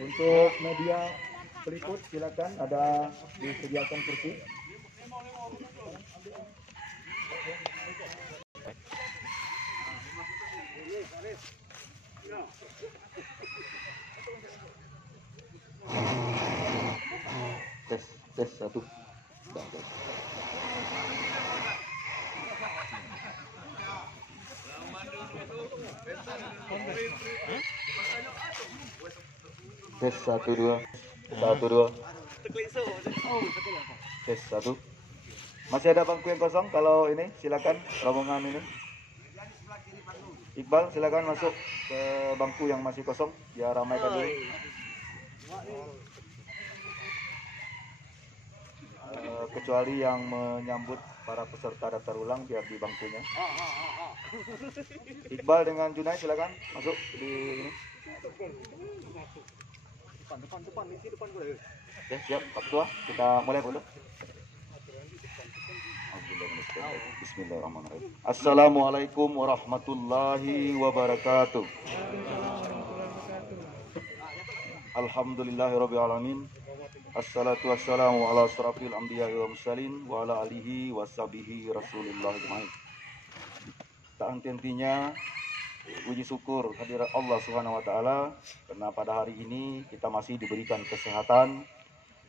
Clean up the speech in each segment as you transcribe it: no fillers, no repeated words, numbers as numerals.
Untuk media peliput silakan, ada disediakan kursi. Tes satu. Tes satu dua. Tes satu. Masih ada bangku yang kosong. Kalau ini silakan rombongan ini. Iqbal silakan masuk ke bangku yang masih kosong biar ramaikan dulu. Kecuali yang menyambut para peserta daftar ulang biar di bangkunya. Iqbal dengan Junai silakan masuk di ini. Oke, siap Pak Ketua, kita mulai dulu. Bismillahirrahmanirrahim. Assalamualaikum warahmatullahi wabarakatuh. Alhamdulillahirabbil alamin. Assalatu wassalamu ala asrafil anbiya'i wal mursalin wa ala alihi washabihi rasulillah ajmain. Tak henti-hentinya puji syukur hadirat Allah Subhanahu wa taala karena pada hari ini kita masih diberikan kesehatan,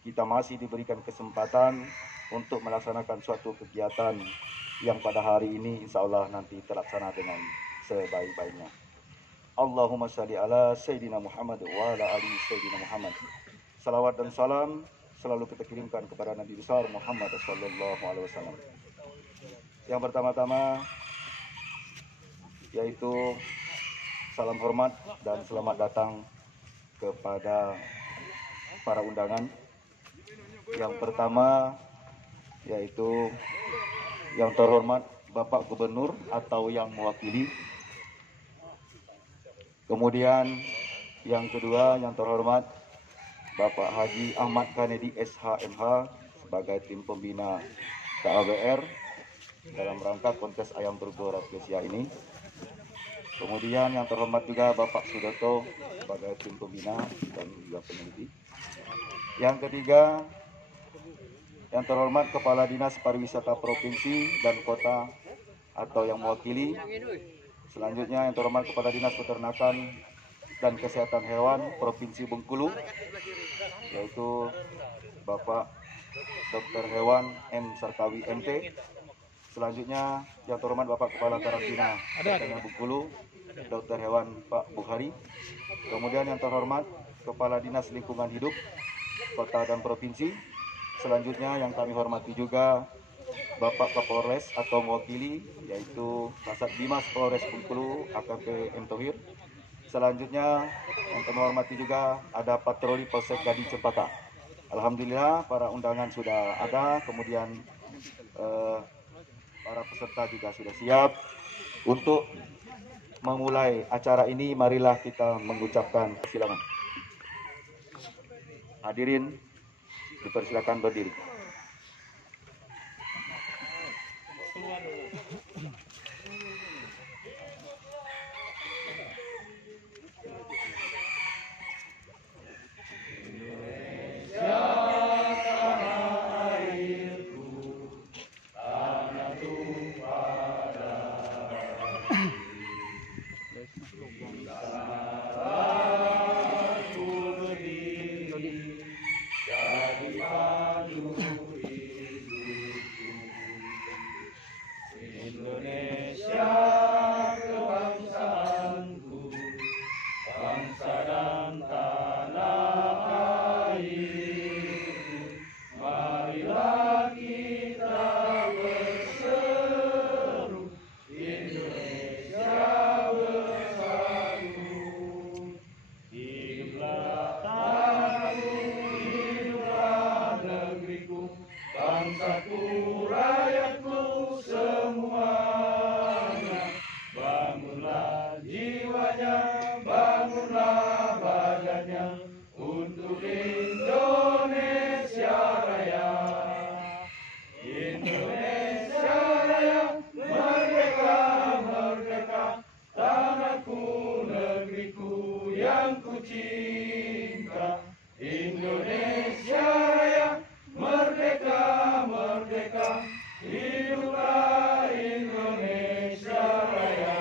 kita masih diberikan kesempatan untuk melaksanakan suatu kegiatan yang pada hari ini insya Allah nanti terlaksana dengan sebaik-baiknya. Allahumma shalli ala Sayyidina Muhammad wa ala ali Sayyidina Muhammad. Salawat dan salam selalu kita kirimkan kepada Nabi besar Muhammad sallallahu alaihi wasallam. Yang pertama-tama yaitu salam hormat dan selamat datang kepada para undangan. Yang pertama yaitu yang terhormat Bapak Gubernur atau yang mewakili. Kemudian yang kedua yang terhormat Bapak Haji Ahmad Kanedi SHMH sebagai tim pembina KAWR dalam rangka kontes ayam burger Rafflesia ini. Kemudian yang terhormat juga Bapak Sudoto sebagai tim pembina dan juga peneliti. Yang ketiga yang terhormat Kepala Dinas Pariwisata Provinsi dan Kota atau yang mewakili. Selanjutnya yang terhormat Kepala Dinas Peternakan dan Kesehatan Hewan Provinsi Bengkulu, yaitu Bapak Dr. Hewan M. Sarkawi MT. Selanjutnya yang terhormat Bapak Kepala Karantina Kabupaten Bengkulu, Dr. Hewan Pak Bukhari. Kemudian yang terhormat Kepala Dinas Lingkungan Hidup Kota dan Provinsi. Selanjutnya yang kami hormati juga Bapak Kapolres atau mewakili, yaitu Kasat Bimas Polres Bengkulu AKP M. Thohir. Selanjutnya yang kami hormati juga ada patroli Polsek Gading Cempaka. Alhamdulillah para undangan sudah ada, kemudian para peserta juga sudah siap. Untuk memulai acara ini, marilah kita mengucapkan silakan. Hadirin dipersilakan berdiri. Indonesia Raya, merdeka, merdeka, hiduplah Indonesia Raya.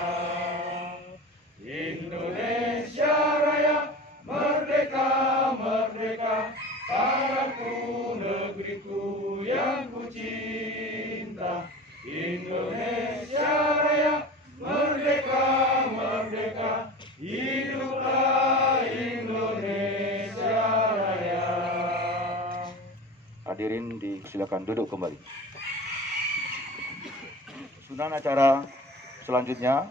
Indonesia Raya, merdeka, merdeka, tanahku, negeriku yang ku cinta. Indonesia Raya, merdeka, merdeka, hiduplah Indonesia Raya. Hadirin disilakan duduk kembali. Sunan acara selanjutnya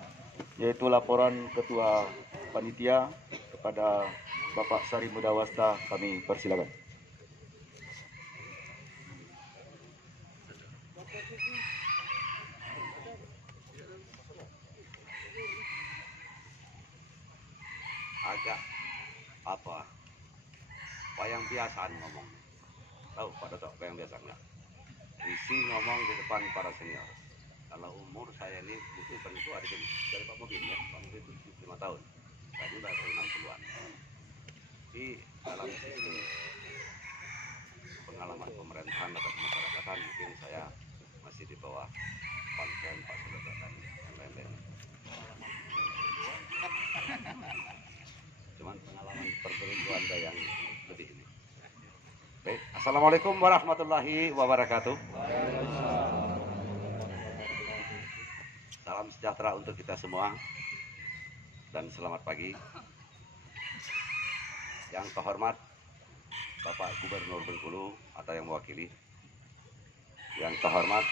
yaitu laporan Ketua Panitia kepada Bapak Sari Mudawasta, kami persilakan. Agak yang biasaan ngomong, tahu pada tak yang biasa enggak, isi ngomong di depan para senior. Kalau umur saya ini itu ada dari Pak Mobil ya, Pak Mobil itu 75 tahun, tadi udah 60-an. Di dalam sistem pengalaman pemerintahan atau kemasyarakatan mungkin saya masih di bawah Panken, Pak Sudarta dan yang lain-lain. Cuman pengalaman perguruan yang lebih ini. Baik, assalamualaikum warahmatullahi wabarakatuh. Salam sejahtera untuk kita semua dan selamat pagi. Yang terhormat Bapak Gubernur Bengkulu atau yang mewakili, yang terhormat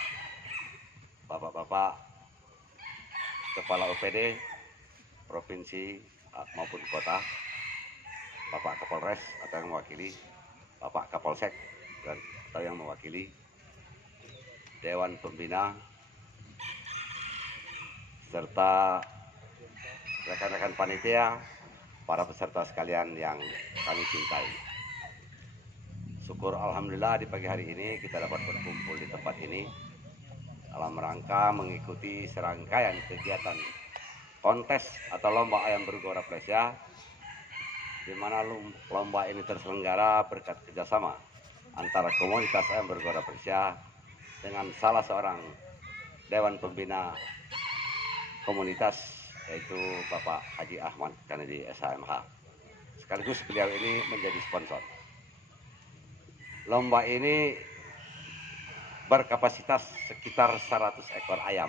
Bapak-bapak Kepala OPD Provinsi maupun Kota, Bapak Kapolres atau yang mewakili, Bapak Kapolsek dan atau yang mewakili, Dewan Pembina, serta rekan-rekan panitia, para peserta sekalian yang kami cintai. Syukur alhamdulillah di pagi hari ini kita dapat berkumpul di tempat ini dalam rangka mengikuti serangkaian kegiatan kontes atau lomba ayam bergora Presya, di mana lomba ini terselenggara berkat kerjasama antara komunitas ayam bergora Presya dengan salah seorang Dewan Pembina komunitas, yaitu Bapak Haji Ahmad Kennedy SHMH. Sekaligus beliau ini menjadi sponsor. Lomba ini berkapasitas sekitar 100 ekor ayam.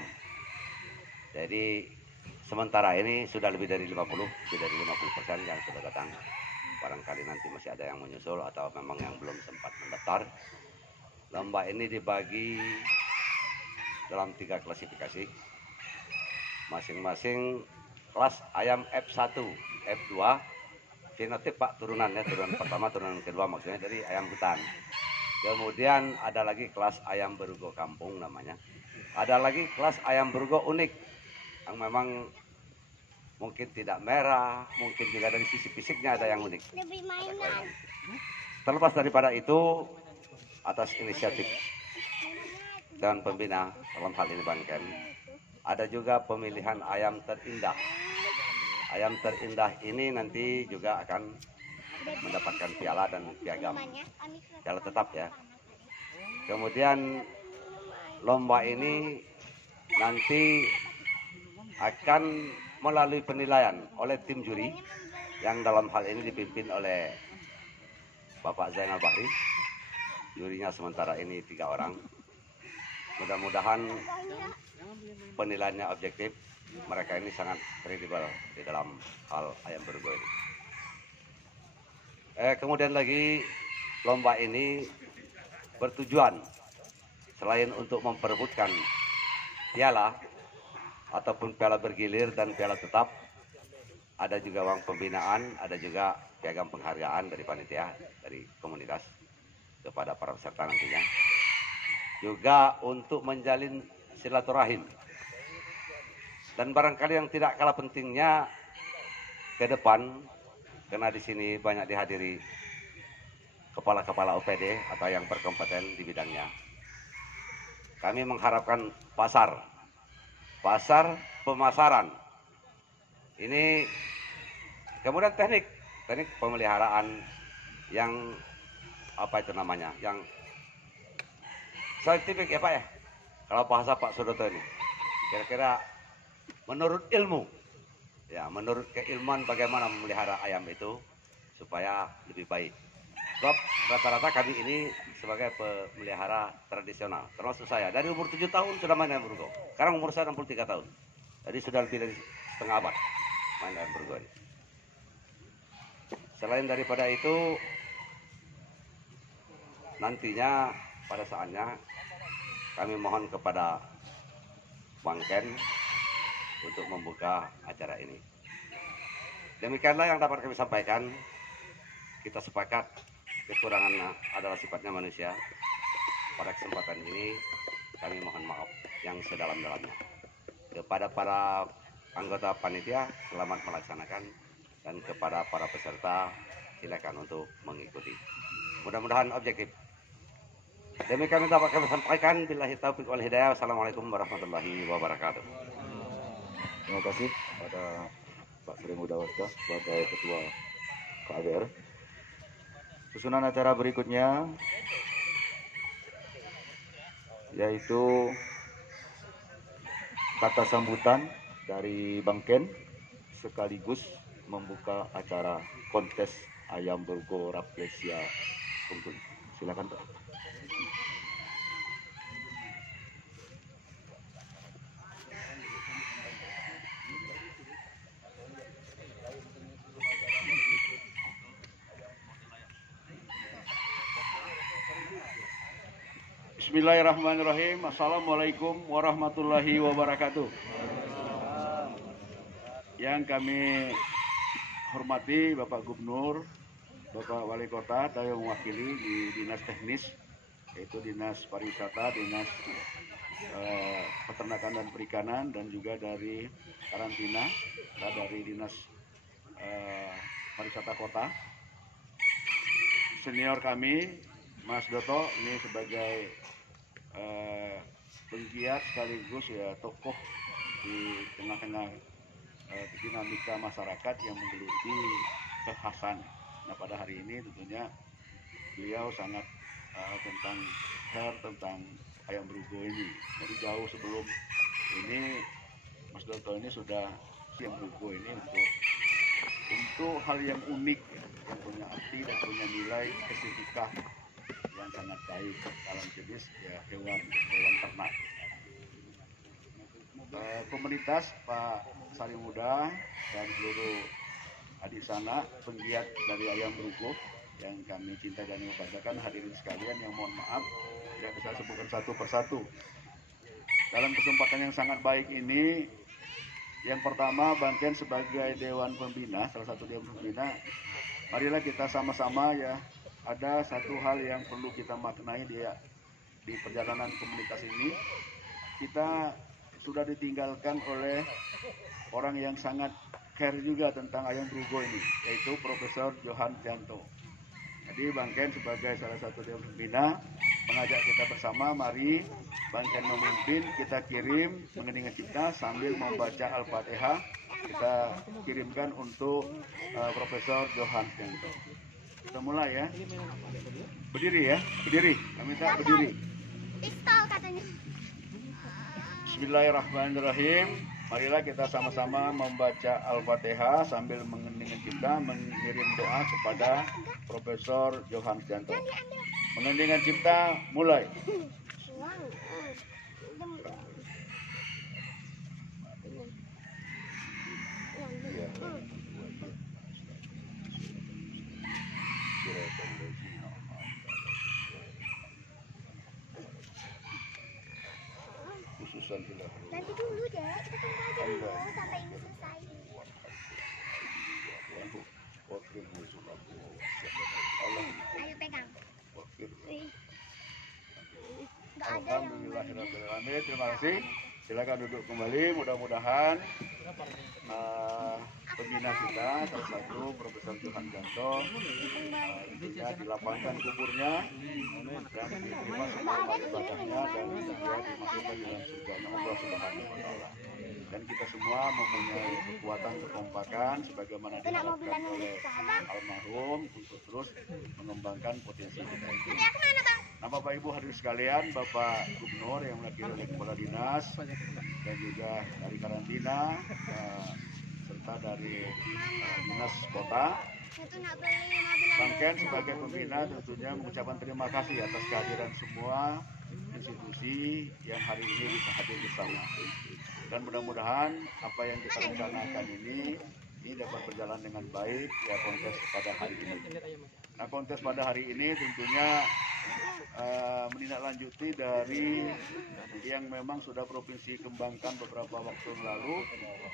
Jadi sementara ini sudah lebih dari 50% yang sudah datang. Barangkali nanti masih ada yang menyusul atau memang yang belum sempat mendaftar. Lomba ini dibagi dalam 3 klasifikasi. Masing-masing kelas ayam F1, F2, fenotip Pak turunannya, turunan pertama, turunan kedua maksudnya dari ayam hutan. Kemudian ada lagi kelas ayam berugo kampung namanya. Ada lagi kelas ayam berugo unik yang memang mungkin tidak merah, mungkin juga dari sisi fisiknya ada yang unik. Terlepas daripada itu, atas inisiatif dan pembina dalam hal ini Banken, ada juga pemilihan ayam terindah. Ayam terindah ini nanti juga akan mendapatkan piala dan piagam, piala tetap ya. Kemudian lomba ini nanti akan melalui penilaian oleh tim juri yang dalam hal ini dipimpin oleh Bapak Zainal Bahri. Jurinya sementara ini 3 orang. Mudah-mudahan penilaiannya objektif. Mereka ini sangat kredibel di dalam hal ayam berugo ini. Kemudian lagi lomba ini bertujuan selain untuk memperebutkan piala ataupun piala bergilir dan piala tetap, ada juga uang pembinaan, ada juga piagam penghargaan dari panitia, dari komunitas kepada para peserta nantinya. Juga untuk menjalin silaturahim. Dan barangkali yang tidak kalah pentingnya ke depan, karena di sini banyak dihadiri kepala-kepala OPD atau yang berkompeten di bidangnya. Kami mengharapkan pasar pemasaran ini, kemudian teknik pemeliharaan yang apa itu namanya, yang saintifik ya Pak ya, kalau bahasa Pak Sudoto ini, kira-kira menurut ilmu, ya menurut keilmuan bagaimana memelihara ayam itu supaya lebih baik. Sebab rata-rata kami ini sebagai pemelihara tradisional, termasuk saya, dari umur 7 tahun sudah main ayam burgo. Sekarang umur saya 63 tahun, jadi sudah lebih dari setengah abad main ayam burgo ini. Selain daripada itu, nantinya pada saatnya kami mohon kepada Bang Ken untuk membuka acara ini. Demikianlah yang dapat kami sampaikan. Kita sepakat kekurangannya adalah sifatnya manusia. Pada kesempatan ini kami mohon maaf yang sedalam-dalamnya. Kepada para anggota panitia, selamat melaksanakan, dan kepada para peserta silakan untuk mengikuti. Mudah-mudahan objektif. Demikian yang dapat kami sampaikan. Billahi taufiq wal hidayah. Wassalamualaikum warahmatullahi wabarakatuh. Terima kasih pada Pak Sri Muda Wasta sebagai Ketua KAWR. Susunan acara berikutnya yaitu kata sambutan dari Bang Ken sekaligus membuka acara kontes ayam burgo Rafflesia Bengkulu. Silakan Pak. Bismillahirrahmanirrahim. Assalamualaikum warahmatullahi wabarakatuh. Yang kami hormati Bapak Gubernur, Bapak Wali Kota, saya mewakili di Dinas Teknis, yaitu Dinas Pariwisata, Dinas Peternakan dan Perikanan, dan juga dari Karantina, dari Dinas Pariwisata Kota. Senior kami, Mas Doto, ini sebagai penggiat sekaligus ya tokoh di tengah-tengah dinamika masyarakat yang menggeluti kekhasan. Nah, pada hari ini tentunya beliau sangat tentang tentang ayam burgo ini. Jadi jauh sebelum ini Mas Doto ini sudah ayam burgo ini untuk hal yang unik, yang punya arti dan punya nilai estetika yang sangat baik dalam jenis ya hewan ternak. Komunitas Pak Sari Muda dan seluruh adik sana penggiat dari ayam burgo yang kami cintai dan banggakan, hadirin sekalian yang mohon maaf tidak bisa sebutkan satu persatu. Dalam kesempatan yang sangat baik ini, yang pertama Bang Ken sebagai Dewan Pembina, salah satu Dewan Pembina, marilah kita sama-sama ya, ada satu hal yang perlu kita maknai di perjalanan komunitas ini. Kita sudah ditinggalkan oleh orang yang sangat care juga tentang ayam burgo ini, yaitu Profesor Johan Janto. Jadi Bang Ken sebagai salah satu Dewan Pembina mengajak kita bersama, mari Bang Ken memimpin, kita kirim mengeningan cipta sambil membaca Al-Fatihah, kita kirimkan untuk Profesor Johan Janto. Kita mulai ya. Berdiri ya, berdiri. Kami minta berdiri. Pistol katanya. Bismillahirrahmanirrahim. Marilah kita sama-sama membaca Al-Fatihah sambil mengeningkan cipta, mengirim doa kepada Profesor Johan Janto. Mengeningkan cipta, mulai. Nanti dulu deh, kita tunggu aja dulu sampai ini selesai. Ayo pegang. Nggak ada yang Alhamdulillahirrahmanirrahim. Terima kasih. Silakan duduk kembali. Mudah-mudahan pembina kita, salah satu Profesor Johan Janto, tentunya dilapangkan kuburnya dan diterima semua ibadahnya dan juga dimasukkan dalam surganya Allah Subhanahu wa Ta'ala. dan kita semua mempunyai kekuatan kekompakan sebagaimana diharapkan oleh almarhum untuk terus mengembangkan potensi kita itu. Nah, Bapak Ibu hadirin sekalian, Bapak Gubernur yang mewakili oleh Kepala Dinas dan juga dari karantina serta dari Dinas Kota, Bangken sebagai pembina tentunya mengucapkan terima kasih atas kehadiran semua institusi yang hari ini bisa hadir bersama. Dan mudah-mudahan apa yang kita rencanakan ini dapat berjalan dengan baik ya kontes pada hari ini. Nah, kontes pada hari ini tentunya menindaklanjuti dari yang memang sudah provinsi kembangkan beberapa waktu yang lalu,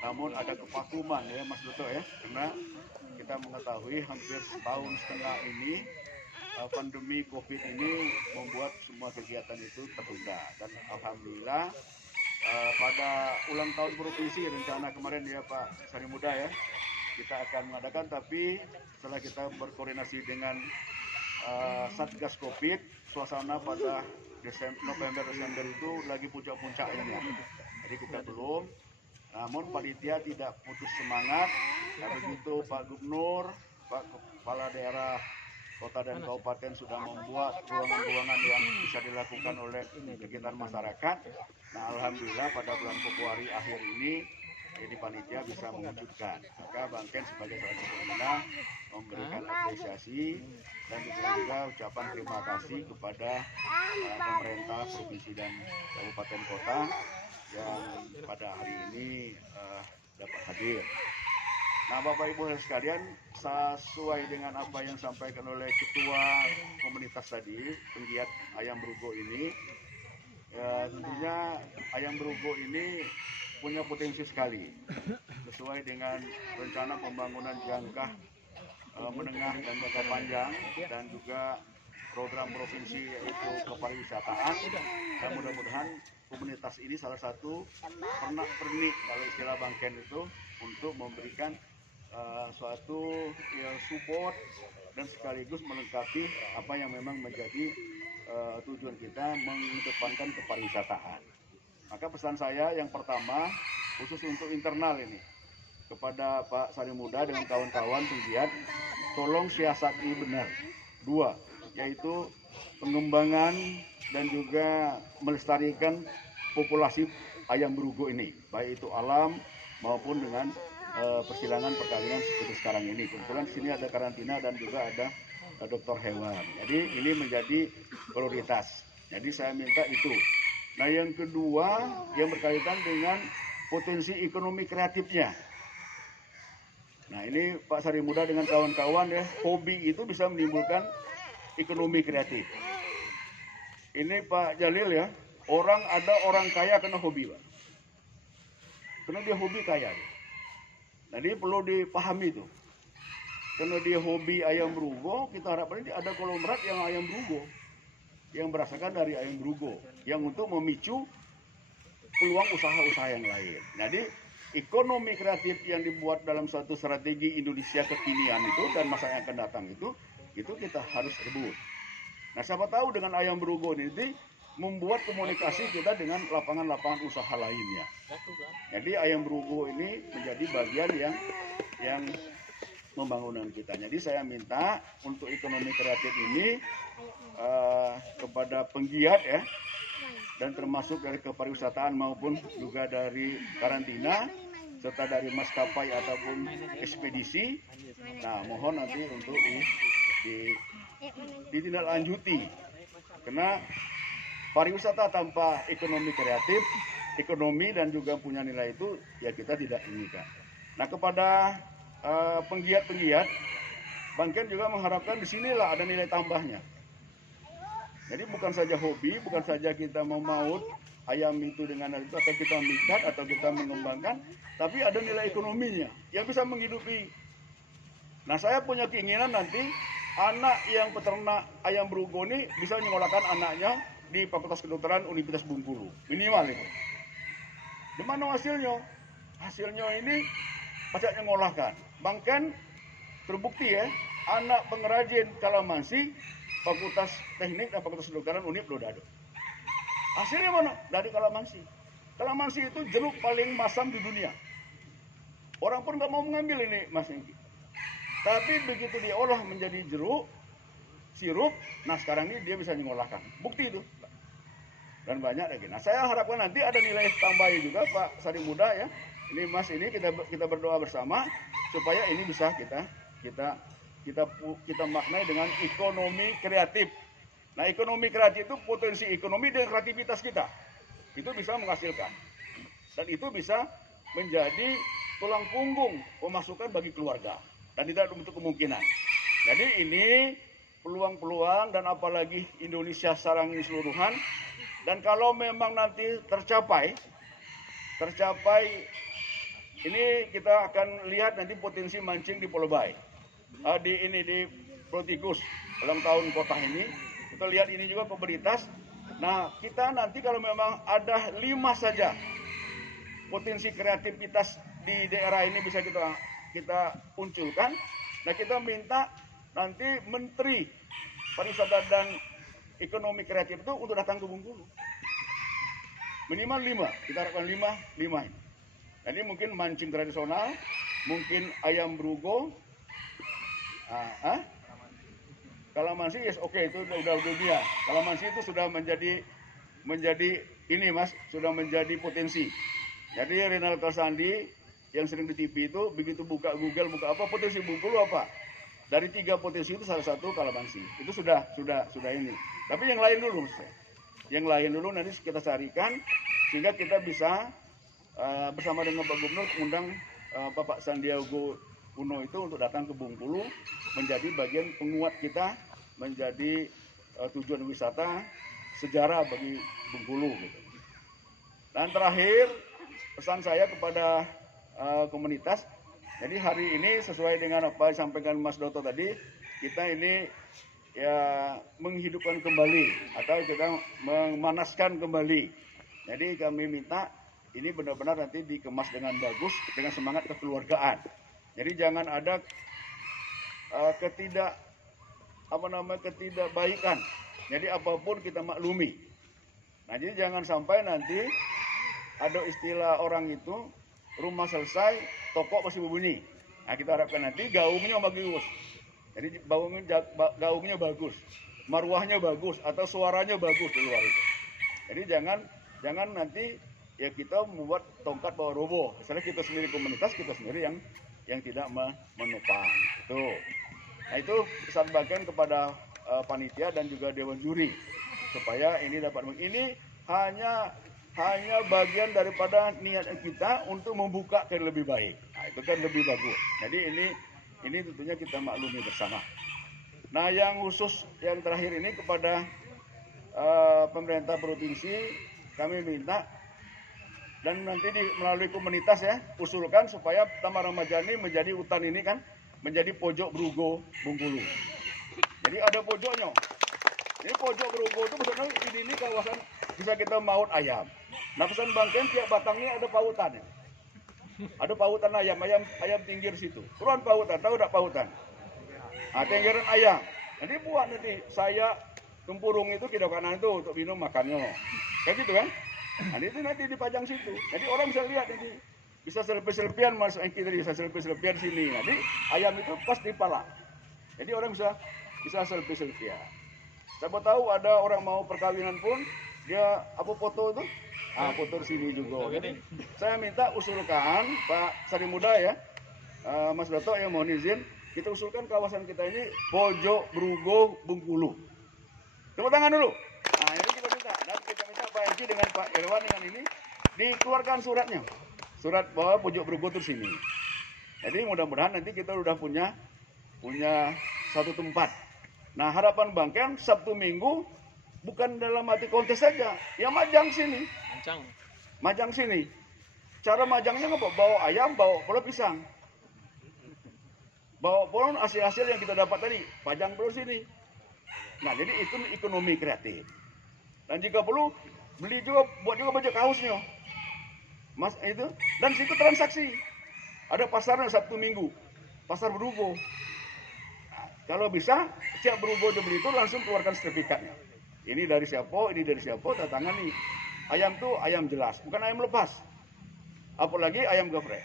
namun ada kevakuman ya Mas Duto ya, karena kita mengetahui hampir setahun setengah ini pandemi COVID ini membuat semua kegiatan itu tertunda, dan alhamdulillah pada ulang tahun provinsi rencana kemarin ya Pak Sari Muda ya, kita akan mengadakan, tapi setelah kita berkoordinasi dengan Satgas COVID, suasana pada November-Desember itu lagi puncak-puncaknya, jadi kita belum. Namun panitia tidak putus semangat. Nah, begitu Pak Gubernur, Pak Kepala Daerah Kota dan Kabupaten sudah membuat ruangan-ruangan yang bisa dilakukan oleh kegiatan masyarakat. Nah, alhamdulillah pada bulan Februari akhir ini jadi panitia bisa mewujudkan. Maka Bangken sebagai salah satu pembina memberikan apresiasi dan juga ucapan terima kasih kepada pemerintah provinsi dan kabupaten kota yang pada hari ini dapat hadir. Nah, Bapak Ibu sekalian, sesuai dengan apa yang disampaikan oleh Ketua Komunitas tadi, penggiat ayam berugo ini, ya, tentunya ayam berugo ini punya potensi sekali, sesuai dengan rencana pembangunan jangka menengah dan jangka panjang, dan juga program provinsi yaitu kepariwisataan, dan mudah-mudahan komunitas ini salah satu pernik kalau istilah Bangken itu untuk memberikan suatu support dan sekaligus melengkapi apa yang memang menjadi tujuan kita mengedepankan kepariwisataan. Maka pesan saya yang pertama khusus untuk internal ini kepada Pak Sari Muda dengan kawan-kawan penggiat, tolong siasati benar dua, yaitu pengembangan dan juga melestarikan populasi ayam berugo ini, baik itu alam maupun dengan persilangan perkawinan seperti sekarang ini. Kebetulan di sini ada karantina dan juga ada dokter hewan. Jadi ini menjadi prioritas. Jadi saya minta itu. Nah, yang kedua yang berkaitan dengan potensi ekonomi kreatifnya. Nah, ini Pak Sari Muda dengan kawan-kawan ya, hobi itu bisa menimbulkan ekonomi kreatif. Ini Pak Jalil ya, ada orang kaya karena hobi Pak. Karena dia hobi kaya. Jadi perlu dipahami itu. Karena dia hobi ayam berugo, kita harapkan ini ada konglomerat yang ayam berugo, yang berasakan dari ayam berugo, yang untuk memicu peluang usaha-usaha yang lain. Jadi ekonomi kreatif yang dibuat dalam suatu strategi Indonesia kekinian itu dan masa yang akan datang itu kita harus rebut. Nah, siapa tahu dengan ayam berugo ini membuat komunikasi kita dengan lapangan-lapangan usaha lainnya. Jadi ayam berugo ini menjadi bagian yang pembangunan kita. Jadi saya minta untuk ekonomi kreatif ini kepada penggiat ya, dan termasuk dari kepariwisataan maupun juga dari karantina serta dari maskapai ataupun ekspedisi. Nah, mohon nanti untuk ditindaklanjuti, karena pariwisata tanpa ekonomi kreatif, ekonomi dan juga punya nilai itu ya kita tidak inginkan. Nah, kepada penggiat-penggiat, Bangken juga mengharapkan di sinilah ada nilai tambahnya. Jadi bukan saja hobi, bukan saja kita memaut ayam itu dengan itu atau kita memikat atau kita mengembangkan, tapi ada nilai ekonominya yang bisa menghidupi. Nah, saya punya keinginan nanti anak yang peternak ayam berugo ini bisa menyekolahkan anaknya di Fakultas Kedokteran Universitas Bengkulu, minimal itu. Di mana hasilnya? Hasilnya ini pajak nyengolahkan. Bangken terbukti ya, anak pengrajin kalamansi Fakultas Teknik dan Fakultas Kedokteran Unip Lodado. Hasilnya mana? Dari kalamansi. Kalamansi itu jeruk paling masam di dunia. Orang pun nggak mau mengambil ini Mas Engki. Tapi begitu diolah menjadi jeruk, sirup, nah sekarang ini dia bisa diolah. Bukti itu. Dan banyak lagi. Nah saya harapkan nanti ada nilai tambahan juga Pak Sari Muda ya. Ini Mas ini kita berdoa bersama supaya ini bisa kita maknai dengan ekonomi kreatif. Nah ekonomi kreatif itu potensi ekonomi dan kreativitas kita. Itu bisa menghasilkan. Dan itu bisa menjadi tulang punggung pemasukan bagi keluarga. Dan tidak untuk kemungkinan. Jadi ini peluang-peluang dan apalagi Indonesia sekarang ini seluruhan. Dan kalau memang nanti tercapai ini kita akan lihat nanti potensi mancing di Pulau Bayi. Di Protikus dalam tahun kota ini. Kita lihat ini juga komoditas. Nah, kita nanti kalau memang ada 5 saja potensi kreativitas di daerah ini bisa kita munculkan. Nah, kita minta nanti Menteri Pariwisata dan Ekonomi Kreatif itu untuk datang ke Bengkulu. Minimal 5, kita harapkan 5 ini. Jadi mungkin mancing tradisional, mungkin ayam brugo, kalamansi yes oke, itu udah dunia. Kalamansi itu sudah menjadi ini Mas, sudah menjadi potensi. Jadi Renal Kalsandi yang sering di TV itu begitu buka Google, buka apa potensi Bengkulu apa? Dari 3 potensi itu salah satu kalamansi. Itu sudah ini. Tapi yang lain dulu, nanti kita carikan sehingga kita bisa bersama dengan Pak Gubernur mengundang Bapak Sandiaga Uno itu untuk datang ke Bengkulu menjadi bagian penguat kita menjadi tujuan wisata sejarah bagi Bengkulu gitu. Dan terakhir pesan saya kepada komunitas, jadi hari ini sesuai dengan apa yang disampaikan Mas Doto tadi, kita ini ya menghidupkan kembali atau kita memanaskan kembali. Jadi kami minta ini benar-benar nanti dikemas dengan bagus, dengan semangat kekeluargaan. Jadi jangan ada ketidakbaikan. Jadi apapun kita maklumi. Nah, jadi jangan sampai nanti ada istilah orang itu rumah selesai, toko masih berbunyi. Nah, kita harapkan nanti gaungnya bagus. Jadi gaungnya bagus, marwahnya bagus atau suaranya bagus di luar itu. Jadi jangan nanti ya kita membuat tongkat bawa roboh. Misalnya kita sendiri komunitas, kita sendiri yang tidak menopang. Itu. Nah itu sampaikan kepada panitia dan juga dewan juri supaya ini dapat ini hanya bagian daripada niat kita untuk membuka ke lebih baik. Nah itu kan lebih bagus. Jadi ini tentunya kita maklumi bersama. Nah yang khusus yang terakhir ini kepada pemerintah provinsi kami minta dan nanti melalui komunitas ya usulkan supaya Taman Ramadjani menjadi hutan ini kan menjadi pojok Brugo Bengkulu. Jadi ada pojoknya. Ini pojok Brugo itu maksudnya ini kawasan bisa kita maut ayam. Nah pesan Bangken tiap batangnya ada pautan ya. Ada pautan ayam tinggir situ. Turun pautan, tahu tak pautan? Nah, tinggiran ayam. Nanti buat nanti saya tempurung itu kidau kanan itu untuk minum makannya. Kayak gitu kan? Nah, itu nanti dipajang situ. Jadi orang bisa lihat nanti. Bisa selfie-selfian Mas Engki tadi, bisa selfie-selfian sini. Nanti ayam itu pas di pala. Jadi orang bisa selfie-selfian. Siapa tahu ada orang mau perkawinan pun dia apa foto itu? Foto di sini juga. Jadi saya minta usulkan Pak Sari Muda ya, Mas Doto yang mohon izin, kita usulkan kawasan kita ini pojok Brugo Bengkulu. Tepuk tangan dulu. Nah ini kita minta, dan kita minta Pak Engki dengan Pak Irwan dengan ini dikeluarkan suratnya, surat bahwa pojok Brugo itu sini. Jadi mudah-mudahan nanti kita udah punya satu tempat. Nah harapan Bangken Sabtu Minggu bukan dalam arti kontes saja, ya majang sini. Majang sini. Cara majangnya apa? Bawa ayam, bawa pola pisang. Bawa pohon hasil-hasil yang kita dapat tadi, pajang terus sini. Nah, jadi itu ekonomi kreatif. Dan jika perlu beli juga buat juga baju kaosnya. Mas itu dan situ transaksi. Ada pasarnya Sabtu Minggu. Pasar Brugo. Nah, kalau bisa setiap Brugo dibeli itu langsung keluarkan sertifikatnya. Ini dari siapa, tanda tangan nih. ayam tuh ayam jelas, bukan ayam lepas. Apalagi ayam geprek.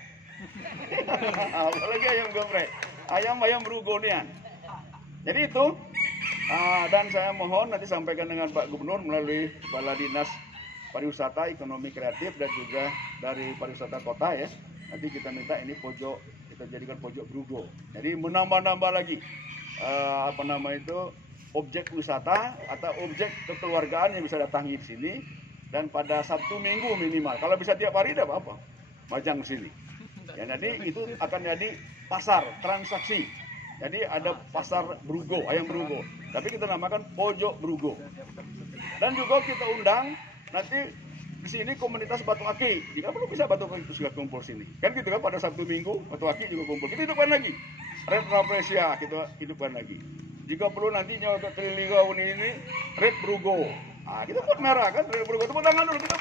Apalagi ayam geprek. Ayam berugonian. Jadi itu, dan saya mohon nanti sampaikan dengan Pak Gubernur melalui Kepala Dinas Pariwisata, Ekonomi Kreatif, dan juga dari Pariwisata Kota ya. Nanti kita minta ini pojok, kita jadikan pojok Brugo. Jadi menambah-nambah lagi objek wisata atau objek kekeluargaan yang bisa datangi di sini, dan pada Sabtu Minggu minimal. Kalau bisa tiap hari tidak apa-apa, majang ke sini. Ya, jadi itu akan jadi pasar transaksi. Jadi ada pasar Brugo, ayam Brugo. Tapi kita namakan pojok Brugo. Dan juga kita undang nanti di sini komunitas Batu Aki. Jika perlu bisa Batu Aki itu juga kumpul sini. Kan gitu kan, pada Sabtu Minggu Batu Aki juga kumpul. Kita hidupkan lagi. Red Rafflesia kita hidupkan lagi. Jika perlu nantinya untuk Triliga ini Red Brugo. Kita buat merah kan, Red Brugo. Tepuk tangan dulu kita.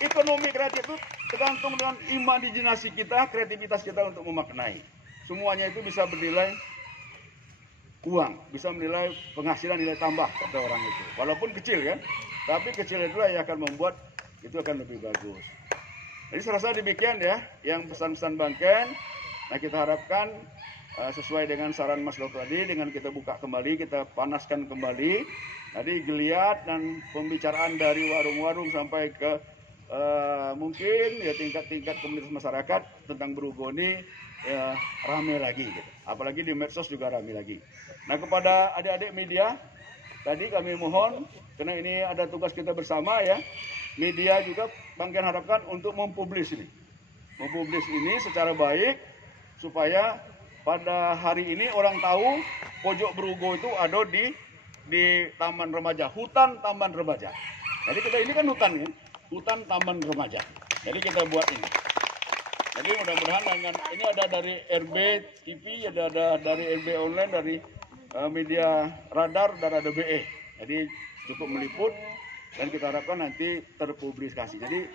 Ekonomi kreatif itu tergantung dengan imajinasi kita, kreativitas kita untuk memaknai. Semuanya itu bisa bernilai uang, bisa menilai penghasilan, nilai tambah kata orang itu. Walaupun kecil kan, tapi kecil itulah yang akan membuat itu akan lebih bagus. Jadi saya rasa demikian ya, yang pesan-pesan Bangken. Nah, kita harapkan sesuai dengan saran Mas Dr. tadi, dengan kita buka kembali, kita panaskan kembali. Tadi geliat dan pembicaraan dari warung-warung sampai ke mungkin ya tingkat-tingkat komunitas masyarakat tentang Brugo ini ya, rame lagi gitu. Apalagi di medsos juga rame lagi. Nah, kepada adik-adik media tadi kami mohon, karena ini ada tugas kita bersama ya, media juga Bangken harapkan untuk mempublis ini secara baik, supaya pada hari ini orang tahu pojok Brugo itu ada di Taman Remaja, hutan Taman Remaja. Jadi kita ini kan hutan Taman Remaja. Jadi kita buat ini. Jadi mudah-mudahan dengan ini ada dari RB TV, ada dari RB online, dari media radar, dan ada BE. Jadi cukup meliput dan kita harapkan nanti terpublikasi. Jadi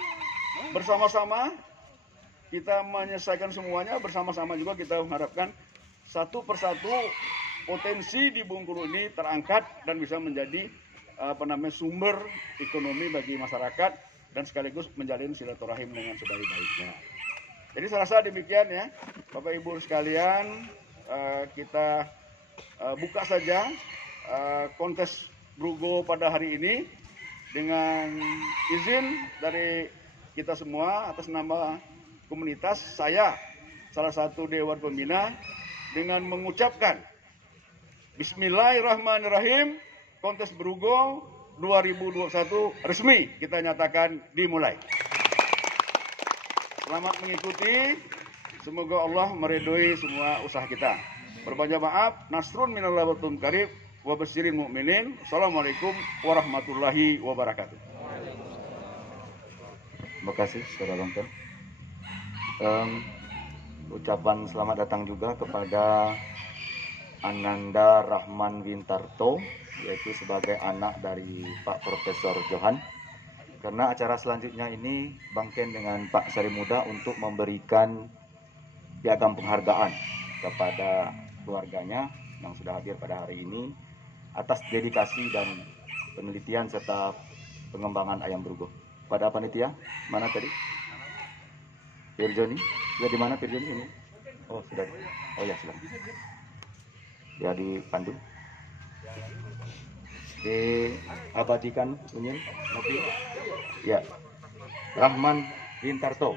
bersama-sama kita menyelesaikan semuanya, bersama-sama juga kita mengharapkan satu persatu potensi di Bengkulu ini terangkat dan bisa menjadi sumber ekonomi bagi masyarakat dan sekaligus menjalin silaturahim dengan sebaik-baiknya. Jadi saya rasa demikian ya, Bapak Ibu sekalian, kita buka saja kontes Brugo pada hari ini dengan izin dari kita semua atas nama komunitas. Saya salah satu Dewan Pembina dengan mengucapkan Bismillahirrahmanirrahim, kontes Brugo 2021 resmi kita nyatakan dimulai. Selamat mengikuti, semoga Allah meridhoi semua usaha kita. Berbanyak maaf, nasrun minallahi wa tum karib, wa basyirin mu'minin. Assalamualaikum warahmatullahi wabarakatuh. Terima kasih saudara Bangken. Ucapan selamat datang juga kepada Ananda Rahman Wintarto, yaitu sebagai anak dari Pak Profesor Johan. Karena acara selanjutnya ini Bangken dengan Pak Sari Muda untuk memberikan piagam penghargaan kepada keluarganya yang sudah hadir pada hari ini atas dedikasi dan penelitian serta pengembangan ayam Brugo. Pada panitia mana tadi? Pirjoni, sudah di mana Pirjoni ini? Oh sudah. Oh ya sudah. Ya di Pandu. Diabadikan Unyin Nopi. Ya. Rahman Wintarto.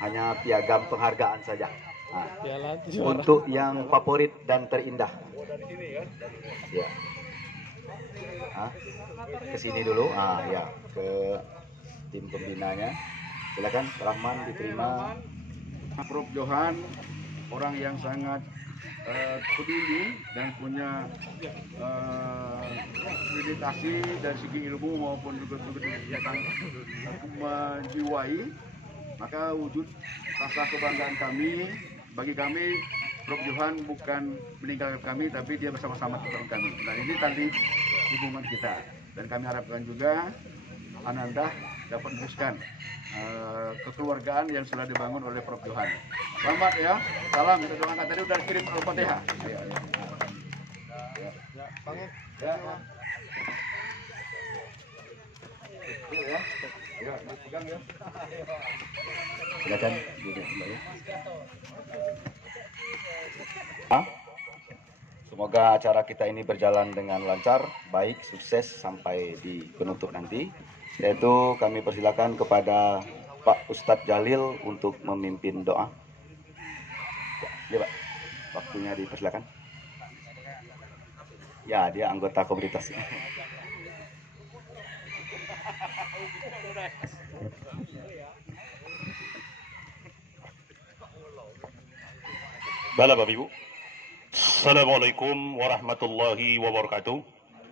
Hanya piagam penghargaan saja. Nah, untuk yang favorit dan terindah. Ya. Ke sini dulu. Ya, ke tim pembinanya. Silakan Rahman diterima. Prof Johan orang yang sangat peduli dan punya dedikasi dari segi ilmu maupun juga tentang menjiwai, maka wujud rasa kebanggaan kami. Bagi kami, Prof Johan bukan meninggalkan kami, tapi dia bersama-sama dengan kami. Nah, ini tadi hubungan kita, dan kami harapkan juga Ananda dapat meneruskan kekeluargaan yang sudah dibangun oleh Prof. Johan. Selamat ya. Salam kita doakan tadi udah kirim Al-Fatihah. Ya. Ya. Ya. Ayo, pegang ya. Silakan duduk Mbak ya. Semoga acara kita ini berjalan dengan lancar, baik, sukses sampai di penutup nanti. Yaitu kami persilakan kepada Pak Ustadz Jalil untuk memimpin doa. Ya Pak, waktunya dipersilakan. Ya, dia anggota komunitas. Baik Bapak Ibu. Assalamualaikum warahmatullahi wabarakatuh.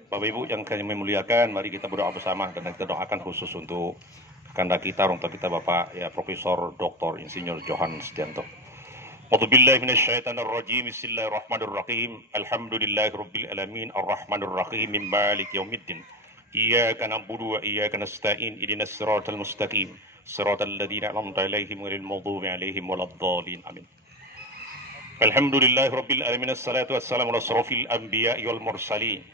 Bapak Ibu yang kami muliakan, mari kita berdoa bersama dan kita doakan khusus untuk kanda kita, orang tua kita Bapak ya Profesor Dr. Insinyur Johan Setianto. A'udzubillahi minasyaitonirrajim. Bismillahirrahmanirrahim. Alhamdulillahirabbil alamin arrahmanirrahim maliki yaumiddin. Iyyaka na'budu wa iyyaka nasta'in. Ihdinas siratal mustaqim. Siratal ladzina an'amta 'alaihim ghairil maghdubi 'alaihim waladdallin. Amin. Alhamdulillahirabbil alamin. Assalatu wassalamu ala asrofil anbiya'i wal mursalin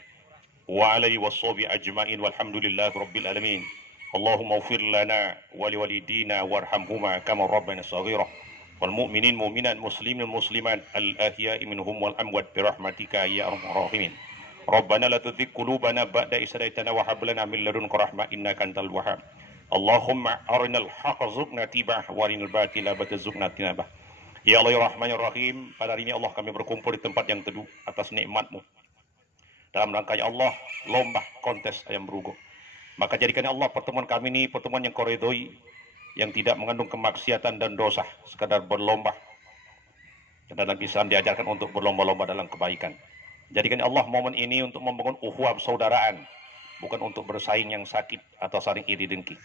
wa alihi washabihi ajmain walhamdulillahirabbil alamin. Allahumma ighfir lana wa liwalidina warhamhuma kama rabbana shaghira wal mu'minin mu'minat muslimin muslimat al ahya'i minhum wal amwat bi rahmatika ya arhamar rahimin. Rabbana la tuzigh qulubana ba'da idh hadaytana wa hab lana min ladunka rahmah innaka antal wahhab. Allahumma arinal haqqa warzuqna ittiba'ah wa arinal batila warzuqna ijtinabah. Ya Allah ya Rahman ya Rahim, pada hari ini Allah kami berkumpul di tempat yang teduh atas nikmat-Mu. Dalam rangka ya Allah, lomba kontes ayam berugo. Maka jadikan ya Allah pertemuan kami ini pertemuan yang Kau ridhoi, yang tidak mengandung kemaksiatan dan dosa, sekadar berlomba. Dan dalam Islam diajarkan untuk berlomba-lomba dalam kebaikan. Jadikan ya Allah momen ini untuk membangun ukhuwah persaudaraan, bukan untuk bersaing yang sakit atau saling iri dengki.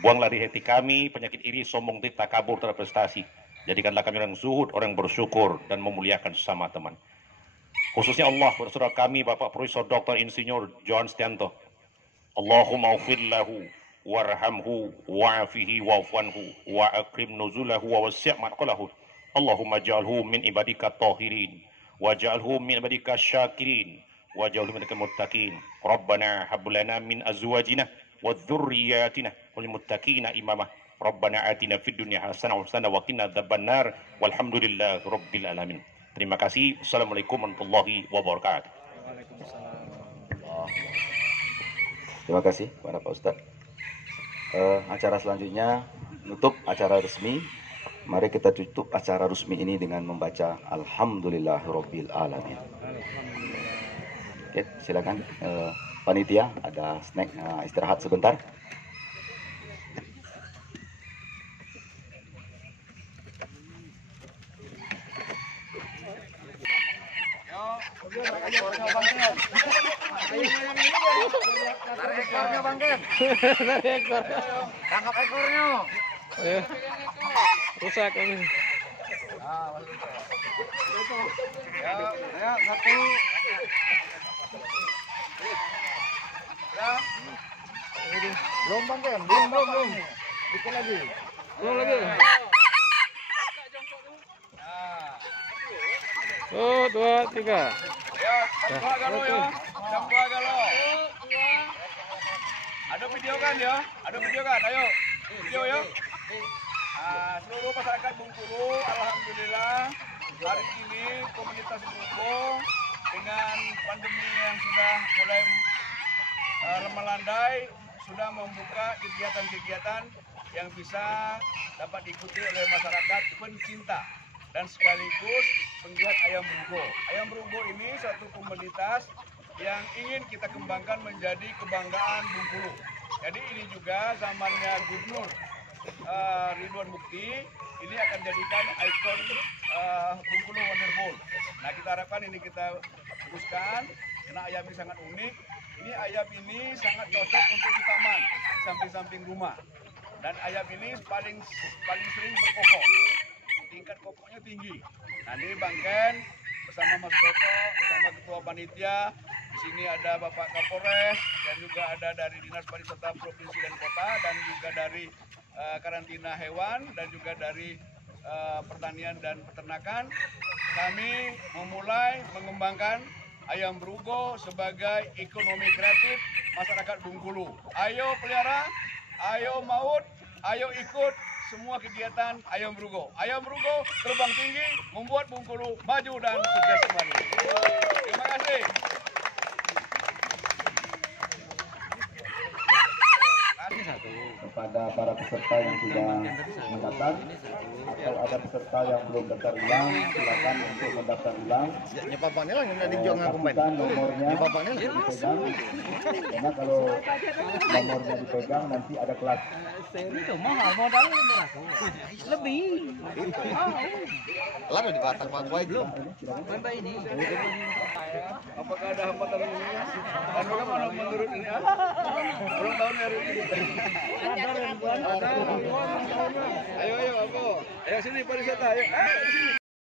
Buanglah di hati kami penyakit iri, sombong, takabur terhadap prestasi. Jadikanlah kami orang zuhud, orang bersyukur dan memuliakan sesama teman. Khususnya Allah berserah kami Bapak Profesor Dr. Insinyur Johan Setianto. Allahumma ighfir lahu warhamhu wa'afihi wa'fuanhu wa akrim nuzulahu wa wasi' madkhalahu. Allahumma ja'alhu min ibadika tahirin wa ja'alhu min ibadika syakirin wa ja'alhu min ibadika muttaqin. Rabbana hab lana min azwajina wa dhurriyyatina wal muttaqina imamah. Rabbana atina fid dunya hasanah wa hasanah wa qina adzabannar walhamdulillahi rabbil alamin. Terima kasih. Assalamualaikum warahmatullahi wabarakatuh. Terima kasih kepada Pak Ustadz. Acara selanjutnya nutup acara resmi. Mari kita tutup acara resmi ini dengan membaca Alhamdulillahirabbil alamin. Oke, silakan panitia ada snack istirahat sebentar. Tarik ekornya Bang Ken. Tangkap ekornya. Rusak ini. Ya, satu. Ya. Belum Bang Ken, belum. Dikit lagi. Belum lagi. Oh, 2, 3. Ya, jambua galo ya. Jambua galo. Ada video kan ya? Ada video kan? Ayo. Video ya. Seluruh masyarakat Bengkulu, alhamdulillah hari ini komunitas Bengkulu dengan pandemi yang sudah mulai melandai sudah membuka kegiatan-kegiatan yang bisa dapat diikuti oleh masyarakat pencinta dan sekaligus penggiat ayam berugo. Ayam berugo ini satu komunitas yang ingin kita kembangkan menjadi kebanggaan Bengkulu. Jadi ini juga zamannya Gubernur Ridwan Mukti ini akan jadikan ikon Bengkulu Wonderful. Nah kita harapkan ini kita teruskan karena ayam ini sangat unik. Ini ayam ini sangat cocok untuk di taman samping-samping rumah. Dan ayam ini paling sering berkokok. Tingkat kokoknya tinggi. Nanti Bang Ken bersama Mas Toto, bersama Ketua Panitia Di sini ada Bapak Kapolres dan juga ada dari Dinas Pariwisata Provinsi dan Kota dan juga dari karantina hewan dan juga dari pertanian dan peternakan. Kami memulai mengembangkan ayam Brugo sebagai ekonomi kreatif masyarakat Bengkulu. Ayo pelihara, ayo maut, ayo ikut semua kegiatan ayam Brugo. Ayam Brugo terbang tinggi, membuat Bengkulu maju dan sukses kembali. Terima kasih. Kepada para peserta yang sudah mendaftar atau ada peserta yang belum daftar ulang, silakan untuk mendaftar ulang. Pastikan nomornya dipegang, karena kalau nomornya dipegang nanti ada kelas. Itu mahal modalnya lebih. Lalu di batang Belum. Sampai ini. Apakah ada hambatan ini? Dan bagaimana menurut ini? Belum tahu hari ini. Ayo, ayo, Ayo sini pariwisata, ayo. Sini.